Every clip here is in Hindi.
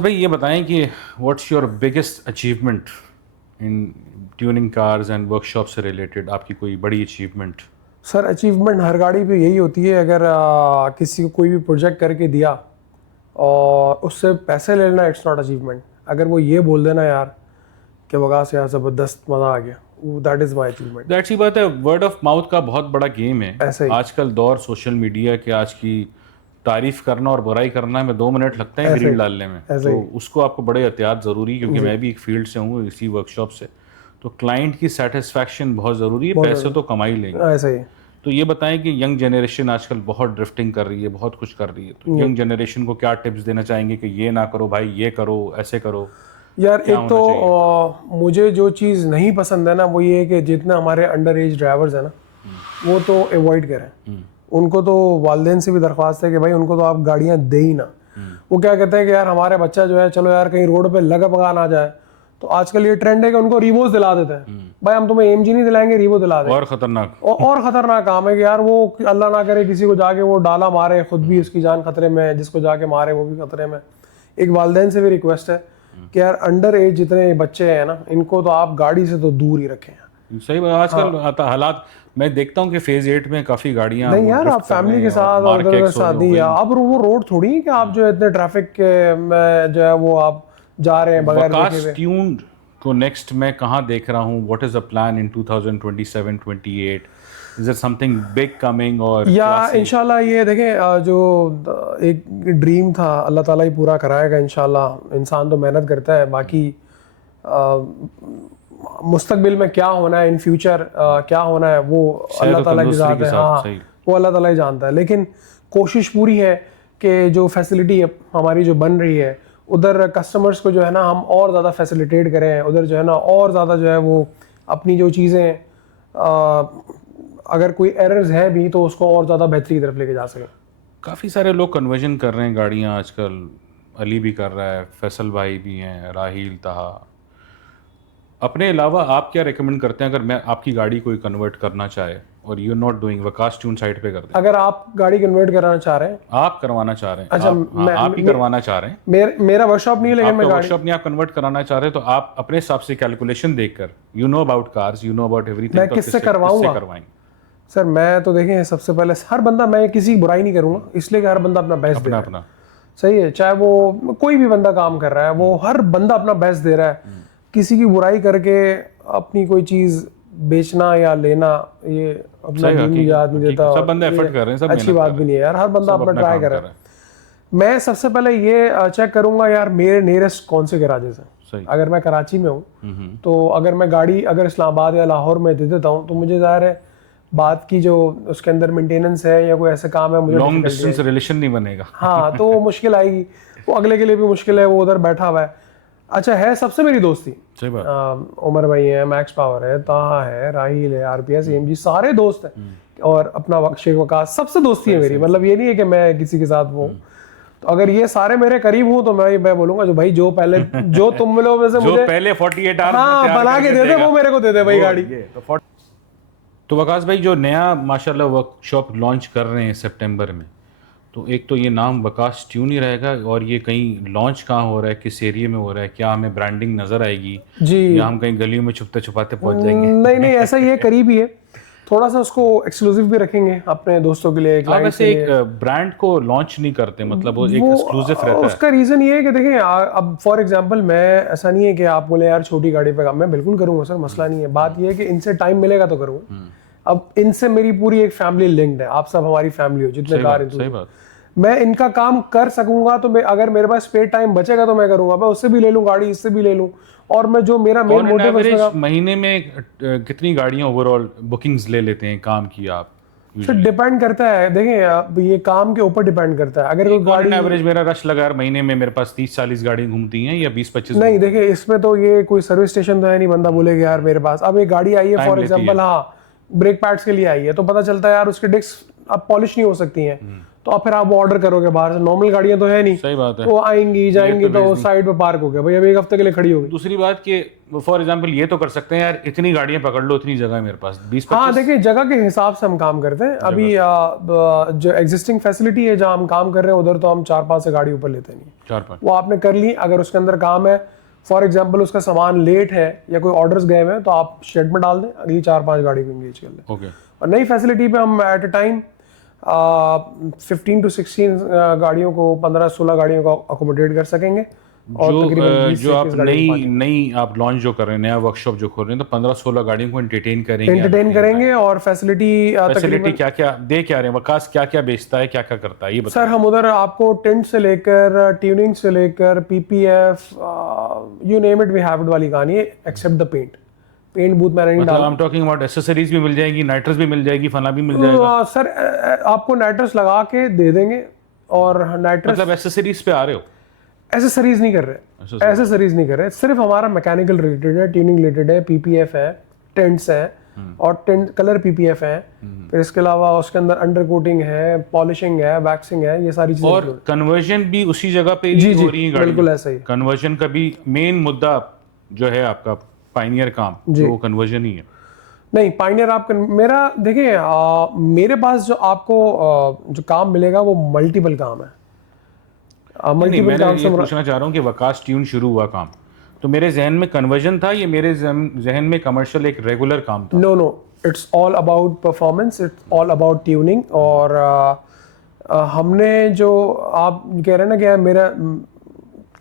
भाई ये बताएं कि what's your biggest achievement in tuning cars and workshop से रिलेटेड, आपकी कोई बड़ी अचीवमेंट। सर अचीवमेंट हर गाड़ी पे यही होती है। अगर किसी को कोई भी प्रोजेक्ट करके दिया और उससे पैसे ले लेना, इट्स नॉट अचीवमेंट। अगर वो ये बोल देना यार कि वगास यार ज़बरदस्त मज़ा आ गया, that is my achievement. That सी बात है, वर्ड ऑफ माउथ का बहुत बड़ा गेम है। ऐसे ही आजकल दौर सोशल मीडिया के, आज की तारीफ करना और बुराई करना में 2 मिनट लगते हैं ऐसे रील ही डालने में, ऐसे तो ही उसको आपको बड़े एहतियात ज़रूरी है, क्योंकि जी, मैं भी एक फील्ड से हूँ, इसी वर्कशॉप से। तो क्लाइंट की सेटिस्फैक्शन बहुत ज़रूरी है, बहुत पैसे तो कमा ही लेंगे। ऐसे ही तो ये बताएं कि यंग जनरेशन आजकल बहुत ड्रिफ्टिंग कर रही है, बहुत कुछ कर रही है, तो यंग जनरेशन को क्या टिप्स देना चाहेंगे कि ये ना करो भाई, ये करो, ऐसे करो, यार। क्या एक तो होना चाहिए? मुझे जो चीज़ नहीं पसंद है ना, वो ये है कि जितने हमारे अंडर एज ड्राइवर्स हैं ना, वो तो अवॉइड करें। उनको तो वालिदैन से भी दरख्वास्त है कि भाई उनको तो आप गाड़ियाँ दे ही ना। वो क्या कहते हैं कि यार हमारे बच्चा जो है, चलो यार कहीं रोड पे लगा भगा ना जाए, तो आजकल ये ट्रेंड है कि उनको रीवोस दिला देते हैं। भाई हम तुम्हें एमजी नहीं दिलाएंगे, रीवो दिला दें। और खतरनाक। और खतरनाक काम है कि यार वो अल्लाह ना करे किसी को जाके वो डाला मारे, खुद भी उसकी जान खतरे में है, जिसको जाके मारे वो भी खतरे में। एक वालिदैन से भी रिक्वेस्ट है कि यार अंडर एज जितने बच्चे हैं ना, इनको तो आप गाड़ी से तो दूर ही रखें। सही बात। आजकल हालात मैं देखता हूँ कि फेज 8 में काफी गाड़ियां नहीं वो यार, आप ड्रिफ्ट कर रहे फैमिली के हैं और साथ और उधर उधर मार्केट्स हो शादी, गई। अब वो रोड थोड़ी है कि आप जो है इतने ट्रैफिक के में जो है वो आप जा रहे हैं बगैर देखे वकास हुए। ट्यून को नेक्स्ट मैं कहाँ देख रहा हूँ? What is the plan in 2027-28? Is there something big coming or या क्लासी? इंशाल्लाह ये देखें, जो एक ड्रीम था अल्लाह ताला ही पूरा कराएगा इंशाल्लाह। इंसान तो मेहनत करता है, बाकी मुस्तकबिल में क्या होना है, इन फ्यूचर क्या होना है, वो अल्लाह ताला की ज़ात है। हाँ, सही। वो अल्लाह ताला ही जानता है। लेकिन कोशिश पूरी है कि जो फैसिलिटी हमारी जो बन रही है, उधर कस्टमर्स को जो है ना हम और ज़्यादा फैसिलिटेट करें, उधर जो है ना और ज़्यादा जो है वो अपनी जो चीज़ें, अगर कोई एरर्स है भी तो उसको और ज़्यादा बेहतरी की तरफ लेके जा सकें। काफ़ी सारे लोग कन्वर्जन कर रहे हैं गाड़ियाँ आजकल। अली भी कर रहा है, फैसल भाई भी हैं, राहील, तहा। अपने अलावा आप क्या रेकमेंड करते हैं अगर मैं आपकी गाड़ी कोई कन्वर्ट करना चाहे और you not doing, Waqas tune side पे कर दें? अगर आप गाड़ी कन्वर्ट कराना चाह रहे हैं, आप करवाना चाह रहे हैं? अच्छा, आप ही करवाना चाह रहे हैं? मेरा वर्कशॉप नहीं है, लेकिन आपका मैं गाड़ी वर्कशॉप नहीं, आप कन्वर्ट कराना चाह रहे हैं, तो आप अपने हिसाब से कैलकुलेशन देखकर, you know about cars, you know about everything, मैं तो किससे करवाऊंगा करवाएंगे? सर? मैं तो देखें, सबसे पहले हर बंदा, मैं किसी की बुराई नहीं करूंगा, इसलिए कि हर बंदा अपना बेस्ट दे अपना रहा है। अपना। सही है, चाहे वो कोई भी बंदा काम कर रहा है, वो हर बंदा अपना बेस्ट दे रहा है। किसी की बुराई करके अपनी कोई चीज बेचना या लेना, ये अपना सही, दीन याद नहीं देता। सब बंदे एफर्ट कर रहे हैं, सब अच्छी मेहनत बात कर भी रहे नहीं है यार, हर बंदा सब अपना अपना ट्राई काम कर कर रहा रहे हैं। है। मैं सबसे पहले ये चेक करूंगा यार मेरे नियरेस्ट कौन से गैराजेस हैं। सही। अगर मैं कराची में हूँ तो अगर मैं गाड़ी अगर इस्लामाबाद या लाहौर में दे देता हूँ, तो मुझे ज़ाहिर है बात की जो उसके अंदर मेंटेनेंस है या कोई ऐसा काम है, मुझे लॉन्ग difficulty डिस्टेंस रिलेशन नहीं बनेगा। हाँ, तो वो मुश्किल आएगी। वो अगले के लिए भी मुश्किल है, वो उधर बैठा हुआ है। अच्छा है, सबसे मेरी दोस्ती, सही बात। उमर भाई है, मैक्स पावर है, ताहा है, राहील है, आरपीएस, एमजी, सारे दोस्त हैं। और अपना शेख वकास, सबसे दोस्ती है मेरी। मतलब ये नहीं है कि मैं किसी के साथ वो हूँ। तो अगर ये सारे मेरे करीब हूँ तो मैं बोलूंगा जो भाई जो पहले जो तुम मिलो में से जो मुझे पहले 48 आवर्स में हाँ तैयार बना के करके दे दे, देगा, वो मेरे को दे दे भाई वो गाड़ी। ये तो वकास भाई, जो नया माशाल्लाह वर्कशॉप लॉन्च कर रहे हैं सितंबर में, तो एक तो ये नाम वकास ट्यून ही रहेगा, और ये कहीं लॉन्च कहाँ हो रहा है, किस एरिया में हो रहा है, क्या हमें ब्रांडिंग नज़र आएगी जी, या हम कहीं गलियों में छुपते छुपाते पहुंच जाएंगे? नहीं नहीं, ऐसा ही है, करीब ही है। थोड़ा सा उसको एक्सक्लूसिव भी रखेंगे अपने दोस्तों के लिए, आप क्लाइंट्स वैसे के एक लिए। ब्रांड को लॉन्च नहीं करते, मतलब वो एक वो एक्सक्लूसिव रहता है? उसका रीज़न ये है कि देखें, अब फॉर एग्जांपल मैं, ऐसा नहीं है कि आप बोले यार छोटी गाड़ी पे काम, मैं बिल्कुल करूंगा सर, मसला नहीं है। बात ये है कि इनसे टाइम मिलेगा तो करूँगा। अब इनसे मेरी पूरी एक फैमिली लिंक्ड है, आप सब हमारी फैमिली हो जितने कार सही बात। मैं इनका काम कर सकूंगा तो मैं, अगर मेरे पास स्पेयर टाइम बचेगा तो मैं करूंगा। मैं उससे भी ले लूँ गाड़ी, इससे भी ले लूँ। और मैं जो मेरा मेन मोटिव है एवरेज महीने में कितनी गाड़ियां ओवरऑल बुकिंग्स ले लेते हैं काम की आप? सर डिपेंड करता है। देखें, अब ये काम के ऊपर डिपेंड करता है। अगर कोई गाड़ी एवरेज मेरा रश लगा यार, महीने में मेरे पास 30-40 गाड़ी घूमती हैं या 20-25? नहीं, देखिए इसमें तो ये कोई सर्विस स्टेशन तो है नहीं, बंदा बोलेगा यार मेरे पास अब एक गाड़ी आई है फॉर एग्जांपल, हाँ ब्रेक पैड्स के लिए आई है, तो पता चलता है यार उसके डिस्क अब पॉलिश नहीं हो सकती हैं, तो अब फिर आप ऑर्डर करोगे बाहर से, नॉर्मल गाड़ियां तो है नहीं, सही बात है। तो आएंगी जाएंगी तो साइड पे पार्क हो गया भाई, अभी एक हफ्ते के लिए खड़ी होगी। दूसरी बात कि फॉर एग्जांपल ये तो कर सकते हैं यार, इतनी गाड़ियां पकड़ लो, इतनी जगह है मेरे पास 20-25। हाँ देखिए, जगह के हिसाब से हम काम करते हैं। अभी जो एग्जिस्टिंग फैसिलिटी है जहाँ हम काम कर रहे हैं उधर तो हम 4-5 से गाड़ी ऊपर लेते नहीं। 4-5 वो आपने कर ली, अगर उसके अंदर काम है, फॉर एग्जाम्पल उसका सामान लेट है या कोई ऑर्डर्स गए हुए हैं, तो आप शेड में डाल दें, अगली 4-5 गाड़ी को एंगेज कर लें। ओके। और नई फैसिलिटी पे हम एट अ टाइम 15 to 16 गाड़ियों को, 15-16 गाड़ियों को अकोमोडेट कर सकेंगे। और तकरीबन 20 जो से आप 21 गाड़ियों नई आप लॉन्च जो कर रहे हैं, नया वर्कशॉप जो खोल रहे हैं, तो 15-16 गाड़ियों को एंटरटेन करेंगे। और फैसिलिटी क्या क्या दे, क्या रहे हैं वकास, क्या क्या बेचता है, क्या क्या करता है, ये बताइए। सर हम उधर आपको टेंट से लेकर ट्यूनिंग से लेकर PPF, you name it we have it वाली कहानी है, एक्सेप्ट द पेंट बूथ में नहीं मतलब I am talking about accessories भी मिल जाएगी, नाइट्रस भी मिल जाएगी, फना भी मिल जाएगा। सर आपको नाइट्रस लगा के दे देंगे। और नाइट्रस मतलब एसेसरीज पे आ रहे हो? एसेसरीज नहीं कर रहे, सिर्फ हमारा मैकेनिकल रिलेटेड है, ट्यूनिंग रिलेटेड है, पीपीएफ है, टेंट्स है और टेंट कलर पीपीएफ है। फिर इसके अलावा उसके अंदर अंडर कोटिंग है, पॉलिशिंग है, वैक्सिंग है, ये सारी चीजें। और कन्वर्जन भी उसी जगह पे जी हो रही है गाड़ी? बिल्कुल ऐसा ही। कन्वर्जन का भी मेन मुद्दा जो है आपका पायनियर काम, जो कन्वर्जन ही है। नहीं, पायनियर आप मेरा देखिए, मेरे पास जो आपको जो काम मिलेगा वो मल्टीपल काम है। नहीं, मैं ये पूछना चाह रहा हूँ कि वकास ट्यून शुरू हुआ काम, तो मेरे जहन में कन्वर्जन था, ये मेरे जहन में कमर्शियल एक रेगुलर काम था। No, it's all about performance, it's all about tuning. और हमने जो आप कह रहे हैं ना कि मेरा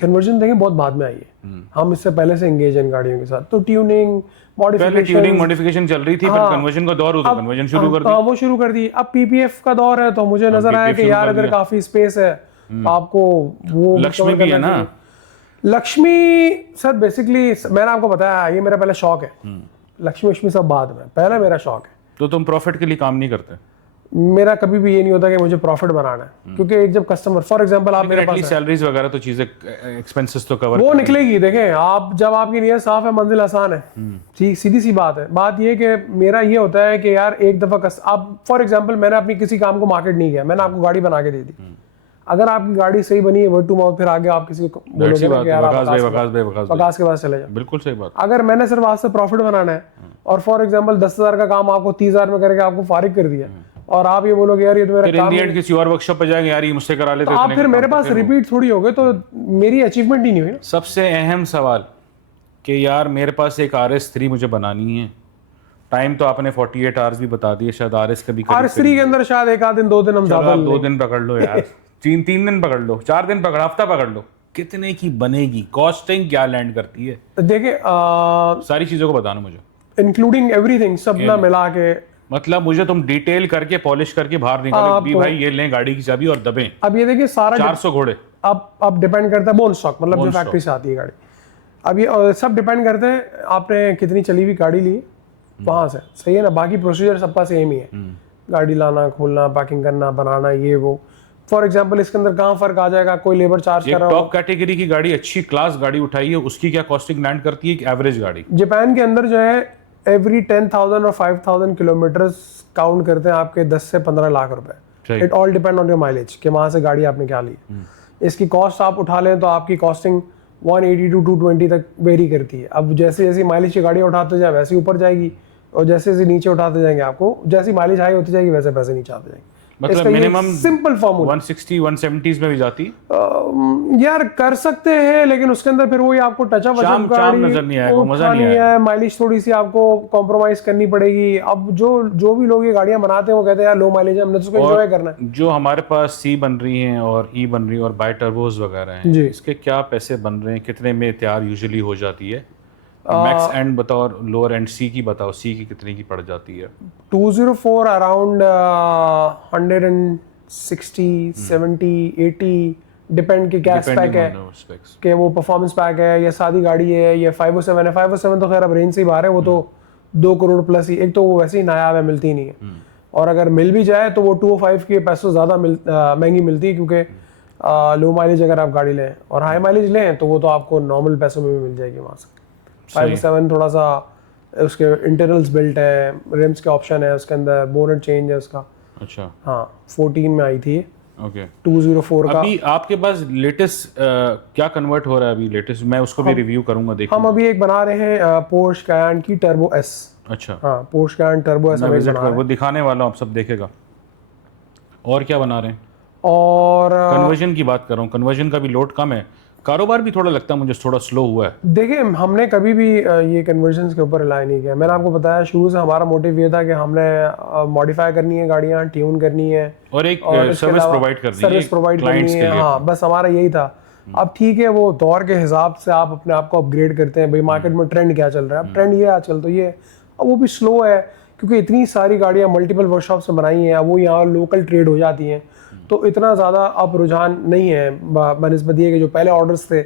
कन्वर्जन देखें बहुत बाद में आई है, हम इससे पहले से एंगेज हैं गाड़ियों के साथ। तो ट्यूनिंग मॉडिफिकेशन चल रही थी, पर कन्वर्जन का दौर होता, कन्वर्जन शुरू कर दी। वो शुरू कर दी। अब पीपीएफ का दौर है, तो मुझे नजर आया कि यार इधर काफी स्पेस है, आपको वो लक्ष्मी भी है ना। लक्ष्मी सर बेसिकली मैंने आपको बताया, ये मेरा पहले शौक है। लक्ष्मी सब बाद में, पहले मेरा शौक है। तो तुम प्रॉफिट के लिए काम नहीं करते? मेरा कभी भी ये नहीं होता कि मुझे प्रॉफिट बनाना है, क्योंकि एक जब कस्टमर, फॉर एग्जांपल आप मेरे पास सैलरीज वगैरह तो चीजें, एक्सपेंसेस तो कवर वो निकलेगी। देखें आप, जब आपकी नीयत साफ है मंजिल आसान है। ठीक सीधी सी बात है। बात ये कि मेरा ये होता है कि यार एक दफा आप फॉर एग्जांपल, मैंने अपनी किसी काम को मार्केट नहीं किया, मैंने आपको गाड़ी बना के दे दी। अगर आपकी गाड़ी सही बनी है, वर्ड टू माउथ, फिर आगे आप किसी को बोलोगे कि यार वकास के पास चले जाओ। बिल्कुल सही बात। अगर मैंने सिर्फ आज से प्रॉफिट बनाना है और फॉर एग्जांपल 10,000 का काम आपको 30,000 में करके आपको फारिग कर दिया, और आप ये बोलोगे यार ये तो मेरा काम है, किसी और वर्कशॉप पे जाएंगे, यार ये मुझसे करा लेते, तो आप फिर मेरे पास रिपीट थोड़ी हो गए, तो मेरी अचीवमेंट ही नहीं हुई। सबसे अहम सवाल कि यार मेरे पास एक RS3 मुझे बनानी है, टाइम तो आपने 48 आवर्स भी बता दिए, शायद RS का भी RS3 के अंदर शायद एक आध दिन 2 दिन हम ज्यादा, 2 दिन पकड़ लो यार, 3 दिन पकड़ लो, 4 दिन पकड़, हफ्ता पकड़ लो, कितने की बनेगी, कॉस्टिंग क्या लैंड करती है? देखिए सारी चीजों को बताना मुझे, इंक्लूडिंग एवरीथिंग, सब ना मिला के। मतलब मुझे तुम डिटेल करके पॉलिश करके बाहर निकालो भी भाई, ये लें गाड़ी की चाबी और दबें। अब ये देखिए सारा 400 घोड़े अब डिपेंड करता है बोन स्टॉक, मतलब जो फैक्ट्री से आती है गाड़ी। अब ये सब डिपेंड करते हैं आपने कितनी चली हुई गाड़ी ली वहां से, सही है ना। बाकी प्रोसीजर सबका सेम ही है, गाड़ी लाना, खोलना, पैकिंग करना, बनाना, ये वो। फॉर एग्जांपल इसके अंदर कहाँ फर्क आ जाएगा, कोई लेबर चार्ज कर रहा है। टॉप कैटेगरी की गाड़ी, अच्छी क्लास गाड़ी उठाई है, उसकी क्या कॉस्टिंग लैंड करती है एवरेज गाड़ी? जापान के अंदर जो है एवरी 10,000 और 5,000 किलोमीटर काउंट करते हैं आपके 10 से 15 लाख रुपए। It all depend on your mileage कि वहां से गाड़ी आपने क्या ली। इसकी कॉस्ट आप उठा लें तो आपकी कॉस्टिंग 180 to 220 तक वेरी करती है। अब जैसे जैसे माइलेज की गाड़ी उठाते जाए वैसे ऊपर जाएगी, और जैसे जैसे नीचे उठाते जाएंगे आपको, जैसी माइलेज हाई होती जाएगी वैसे पैसे नीचे आते जाएंगे। मतलब मिनिमम सिंपल फॉर्मूला 160-170 में भी जाती यार कर सकते हैं, लेकिन उसके अंदर फिर वही आपको टचअप नजर नहीं आएगा, मजा नहीं आएगा, माइलेज थोड़ी सी आपको कॉम्प्रोमाइज करनी पड़ेगी। अब जो भी लोग ये गाड़ियां बनाते हैं वो कहते हैं यार लो माइलेज है, हमने तो उसको एंजॉय करना है। जो हमारे पास C बन रही हैं और E बन रही है और बाय टर्बोस वगैरह हैं, इसके क्या पैसे बन रहे हैं, कितने में तैयार यूजुअली हो जाती है? मैक्स एंड बताओ और लोअर एंड C की बताओ, C की कितने की पड़ जाती है? 204 अराउंड 160, 70, 80 डिपेंड कि क्या स्पेक है, कि वो परफॉर्मेंस पैक है या सादी गाड़ी है या 507 है। 507 तो खैर अब रेंज से ही बाहर है, वो तो 2 करोड़ प्लस ही, एक तो वो वैसे ही नायाब है, मिलती नहीं है, और अगर मिल भी जाए तो वो 205 के पैसों ज़्यादा महंगी मिलती है, क्योंकि लो माइलेज अगर आप गाड़ी लें और हाई माइलेज लें तो वो तो आपको नॉर्मल पैसों में भी मिल जाएगी वहाँ से। 507 थोड़ा सा उसके इंटरनल्स बिल्ट है, रिम्स के ऑप्शन है उसके अंदर, बोनट चेंज है उसका। अच्छा, हाँ 14 में आई थी, ओके 204 का। अभी आपके पास लेटेस्ट क्या कन्वर्ट हो रहा है अभी लेटेस्ट? मैं उसको भी रिव्यू करूंगा, देखिए। हम अभी एक बना रहे हैं पोर्श कैयन की टर्बो एस। अच्छा, हाँ, पोर्श कैयन टर्बो एस मैं हम एक विजिट बना कर रहे वो हैं। दिखाने वाला हूँ, आप सब देखेगा। और क्या बना रहे हैं? और कन्वर्जन की बात कर रहा हूँ, कन्वर्जन का भी लोड कम है, कारोबार भी थोड़ा लगता है मुझे थोड़ा स्लो हुआ है। देखिए, हमने कभी भी ये कन्वर्जन्स के ऊपर रिलाई नहीं किया। मैंने आपको बताया शुरू से हमारा मोटिव ये था कि हमने मॉडिफाई करनी है गाड़ियाँ, ट्यून करनी है और एक और इसके सर्विस अलावा प्रोवाइड करनी है सर्विस प्रोवाइड करनी क्लाइंट्स के है। लिए हाँ, अपने। बस हमारा यही था। अब ठीक है, वो दौर के हिसाब से आप अपने आप को अपग्रेड करते हैं भाई, मार्केट में ट्रेंड क्या चल रहा है। अब ट्रेंड ये है आजकल, तो ये अब वो भी स्लो है क्योंकि इतनी सारी गाड़ियाँ मल्टीपल वर्कशॉप से बनाई हैं, अब वो यहाँ लोकल ट्रेड हो जाती हैं, तो इतना ज़्यादा अब रुझान नहीं है बनस्बत ये कि जो पहले ऑर्डर्स थे